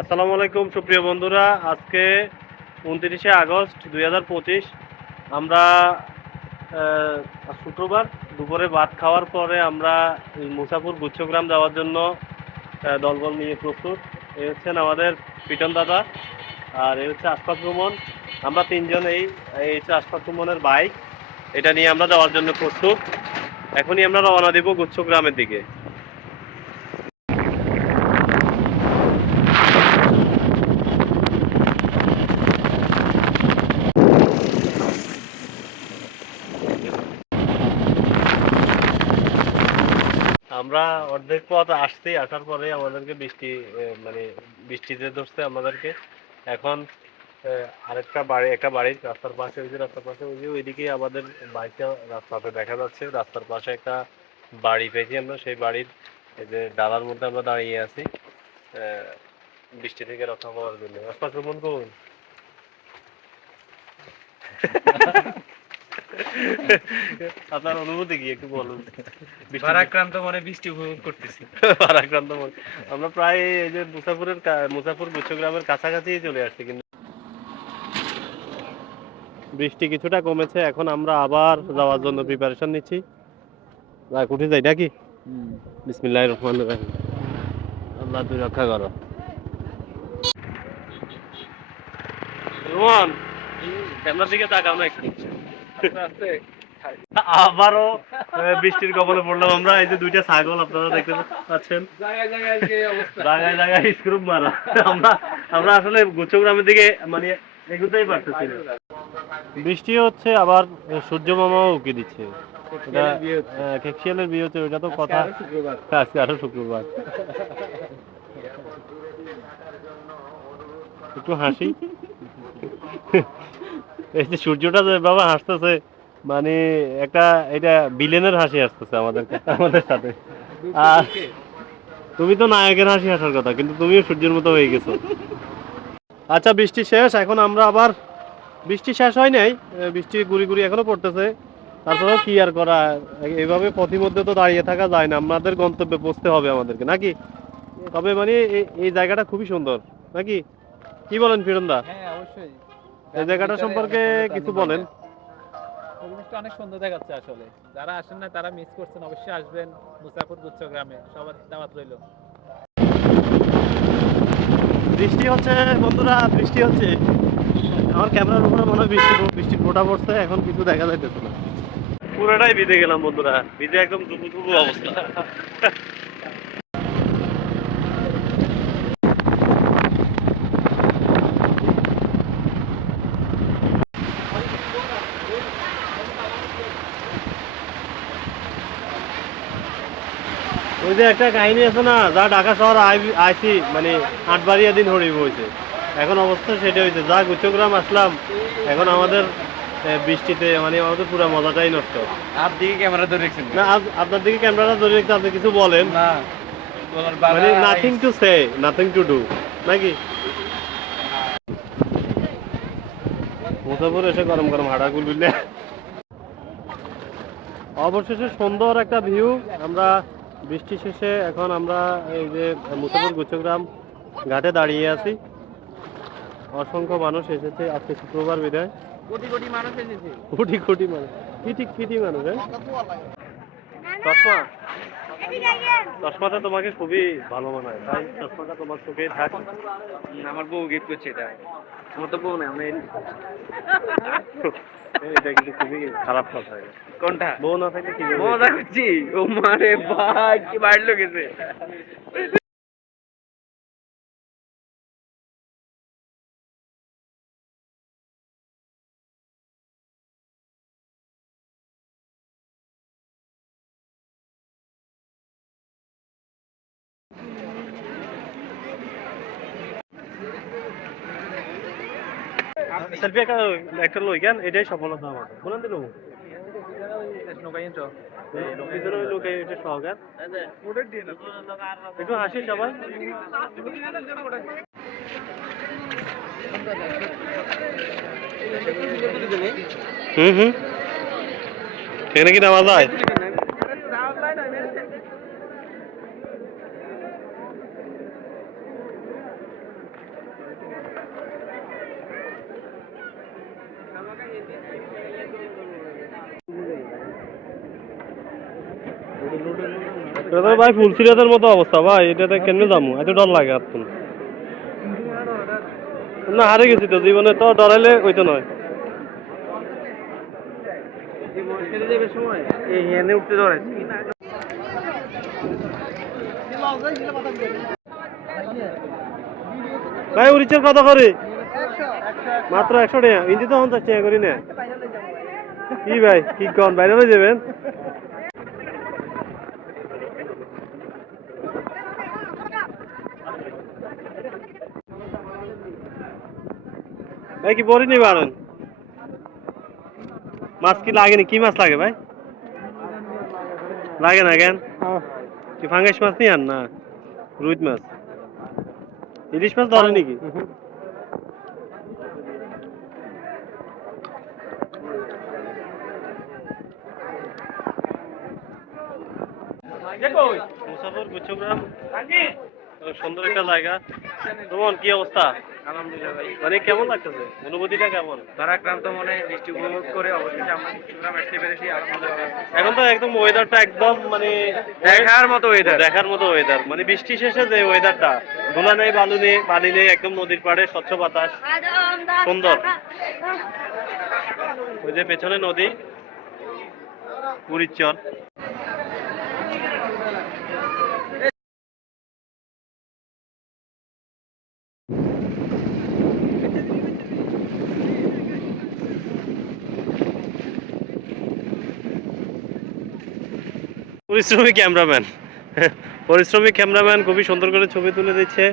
আসসালামু আলাইকুম, সুপ্রিয় বন্ধুরা। আজকে উনত্রিশে আগস্ট দুই হাজার পঁচিশ। আমরা শুক্রবার দুপুরে ভাত খাওয়ার পরে আমরা এই মুসাফুর গুচ্ছগ্রাম যাওয়ার জন্য দলবল নিয়ে প্রস্তুত। এ হচ্ছেন আমাদের পিটন দাদা আর এ হচ্ছে আশফাক রুমন আমরা তিনজন এই এই হচ্ছে আশফাক রুমনের বাইক। এটা নিয়ে আমরা যাওয়ার জন্য প্রস্তুত। এখনই আমরা রওনা দেব গুচ্ছগ্রামের দিকে। আমরা অর্ধেক পথ আসছি আসার পরে আমাদেরকে বৃষ্টি মানে বৃষ্টিতে ধরছে আমাদেরকে। এখন আরেকটা বাড়ি, একটা বাড়ির রাস্তার পাশে ওই যে, রাস্তার পাশে ওই যে, ওইদিকে আমাদের বাইকটা রাস্তাতে দেখা যাচ্ছে। রাস্তার পাশে একটা বাড়ি পেয়েছি আমরা, সেই বাড়ির, এই যে, ডালার মধ্যে আমরা দাঁড়িয়ে আছি। বৃষ্টি থেকে রক্ষা পাওয়ার জন্য। আশপাশ ভ্রমণ করুন। আপনার অনুভূতি কি একটু বলুন? বৃষ্টি- ভারাক্রান্ত মনে বৃষ্টি উপভোগ করতেছি। ভারাক্রান্ত মন। আমরা প্রায় এই যে মুসাফুরের মুসাফুর গুচ্ছগ্রামের কাছাকাছি চলে আসছি কিন্তু বৃষ্টি কিছুটা কমেছে। এখন আমরা আবার যাওয়ার জন্য প্রিপারেশন নিচ্ছি। যাক উঠে যাই নাকি? বিসমিল্লাহ রহমান রাহিম। আল্লাহ তুই রক্ষা করো। রোহন ক্যামেরার দিকে তাকাও না একটু। আবারও বৃষ্টির কবলে পড়লাম আমরা। এই যে দুইটা ছাগল আপনারা দেখতে পাচ্ছেন। জায়গায় জায়গায় স্ক্রুপ মারা। আমরা আমরা আসলে গুচ্ছগ্রামের দিকে মানে এগুতেই পারতেছি না। বৃষ্টি হচ্ছে আবার সূর্য মামাও উকি দিচ্ছে। এটা খেকশিয়ালের বিয়ে হচ্ছে। ওইটা তো কথা। আজকে আরও শুক্রবার। একটু হাসি। এই যে সূর্যটা যে বাবা হাসতেছে মানে একটা এটা বিলেনের হাসি আসতেছে আমাদের আমাদের সাথে। আর তুমি তো নায়কের হাসি আসার কথা, কিন্তু তুমিও সূর্যের মতো হয়ে গেছো। আচ্ছা বৃষ্টি শেষ, এখন আমরা আবার বৃষ্টি শেষ হয় নাই বৃষ্টি গুড়ি গুড়ি এখনও পড়তেছে। তারপরেও কি আর করা এ- এভাবে পথিমধ্যে তো দাঁড়িয়ে থাকা যায় না, আমাদের গন্তব্যে পৌঁছতে হবে আমাদেরকে, নাকি? তবে মানে এই জায়গাটা খুবই সুন্দর, নাকি? কি বলেন ফিরন্দা হ্যাঁ অবশ্যই। এই জায়গাটা সম্পর্কে কিছু বলেন। পরিবেশটা অনেক সুন্দর দেখাচ্ছে আসলে। যারা আসেন না তারা মিস করছেন। অবশ্যই আসবেন মুসাফর গুচ্ছ গ্রামে। সবার দাওয়াত রইল। বৃষ্টি হচ্ছে বন্ধুরা বৃষ্টি হচ্ছে। আমার ক্যামেরার উপরে মনে হয় বৃষ্টি বৃষ্টির ফোঁটা পড়ছে এখন কিছু দেখা যাইতেছে না। পুরোটাই ভিজে গেলাম বন্ধুরা। ভিজে একদম দুবু অবস্থা। ওই যে একটা কাহিনী আছে না যা ঢাকা শহর আই- আইছি মানে আটবারিয়া দিন হরিব হয়েছে। এখন অবস্থা সেটা হয়েছে যা গুচ্ছগ্রাম আসলাম এখন আমাদের বৃষ্টিতে মানে আমাদের পুরো মজাটাই নষ্ট। আপ দিকে ক্যামেরা ধরে রেখেছেন না আপনার দিকে ক্যামেরাটা ধরে রেখে আপনি কিছু বলেন। না মানে nothing to say nothing to do নাকি? মুসাফর এসে গরম গরম হাঁটা গুলবিলে অবশেষে সুন্দর একটা ভিউ আমরা বৃষ্টি শেষে এখন আমরা এই যে মুসাফর গুচ্ছগ্রাম ঘাটে দাঁড়িয়ে আছি। অসংখ্য মানুষ এসেছে আজকে শুক্রবার বিদায়। কোটি কোটি মানুষ এসেছে। কোটি কোটি মানুষ। কিটি কিটি মানুষ হ্যাঁ? চশমা চশমাটা তোমাকে খুবই ভালো মানায় তাই চশমাটা তোমার চোখে থাক। আমার বউ গিফট করছে এটা। আমার তো বউ না আমি এটা কিন্তু খুবই খারাপ কথা কোনটা? বউ না থাকলে কি? মজা করছি। ও মারে ভাই কি বাড়লো গেছে। সেলফি একটা একটা লই কেন? এটাই সফলতা আমার। বলেন দিল পিছনে এটা একটু হাসি সবাই। হুম হুম। এখানে কি নামাজ হয়? এটা তো ভাই ফুল সিরাজের মতো অবস্থা, ভাই, এটাতে কেমনে যাব? এত ডর লাগে আর না। হারে গেছি তো, জীবনে তো ডরাইলে নয় ভাই কত করে। মাত্র একশো টাকা ইঞ্চি তো পঞ্চাশ টাকা করি না। কি ভাই, কি কন, বাইরে যাবেন? কি বড়ি নিবে আনেন মাছ কি লাগেনি কি মাছ লাগে ভাই? লাগে না কেন? কি ফাঙ্গাস মাছ নিয়ে আন না? রুই মাছ? ইলিশ মাছ ধরে নাকি? মুসাফর গুচ্ছগ্রাম। সুন্দর একটা জায়গা। তোমার কি অবস্থা? আলহামদুলিল্লাহ। মানে কেমন লাগতেছে? অনুভূতিটা কেমন? ভারাক্রান্ত মনে বৃষ্টি উপভোগ করে অবশেষে আমরা চট্টগ্রাম আসতে পেরেছি এখন তো একদম ওয়েদারটা একদম মানে দেখার মতো ওয়েদার দেখার মতো ওয়েদার মানে বৃষ্টি শেষে যে ওয়েদারটা ধুলা নেই বালু নেই বালি নেই একদম নদীর পাড়ে স্বচ্ছ বাতাস সুন্দর। ওই যে পেছনে নদী পুরীর চর পরিশ্রমী ক্যামেরাম্যান। পরিশ্রমী ক্যামেরাম্যান খুবই সুন্দর করে ছবি তুলে দিচ্ছে।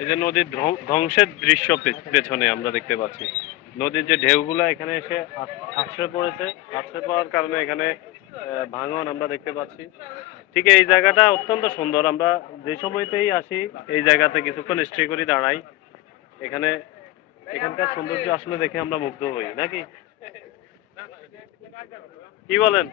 এই যে নদীর ধ্বংসের দৃশ্য পেছনে আমরা দেখতে পাচ্ছি। নদীর যে ঢেউগুলো এখানে এসে আছড়ে পড়েছে। আছড়ে পড়ার কারণে এখানে ভাঙন আমরা দেখতে পাচ্ছি। ঠিক এই জায়গাটা অত্যন্ত সুন্দর। আমরা যে সময়তেই আসি, এই জায়গাতে কিছুক্ষণ স্টে করি, দাঁড়াই। এখানে, এখানকার সৌন্দর্য আসলে দেখে আমরা মুগ্ধ হই, নাকি? কি বলেন?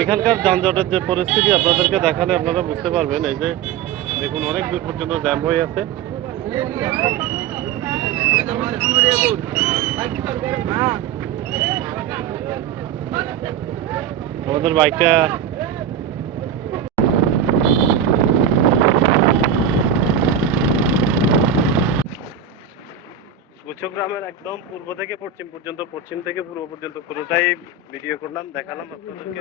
এখানকার যানজটের যে পরিস্থিতি আপনাদেরকে দেখালে আপনারা বুঝতে পারবেন, এই যে দেখুন, অনেক দূর পর্যন্ত জ্যাম হয়ে আছে। আমাদের বাইকটা গুচ্ছগ্রামের একদম পূর্ব থেকে পশ্চিম পর্যন্ত, পশ্চিম থেকে পূর্ব পর্যন্ত পুরোটাই ভিডিও করলাম, দেখালাম আপনাদেরকে।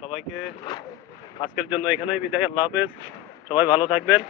সবাইকে আজকের জন্য এখানেই বিদায়, আল্লাহ হাফেজ। সবাই ভালো থাকবেন।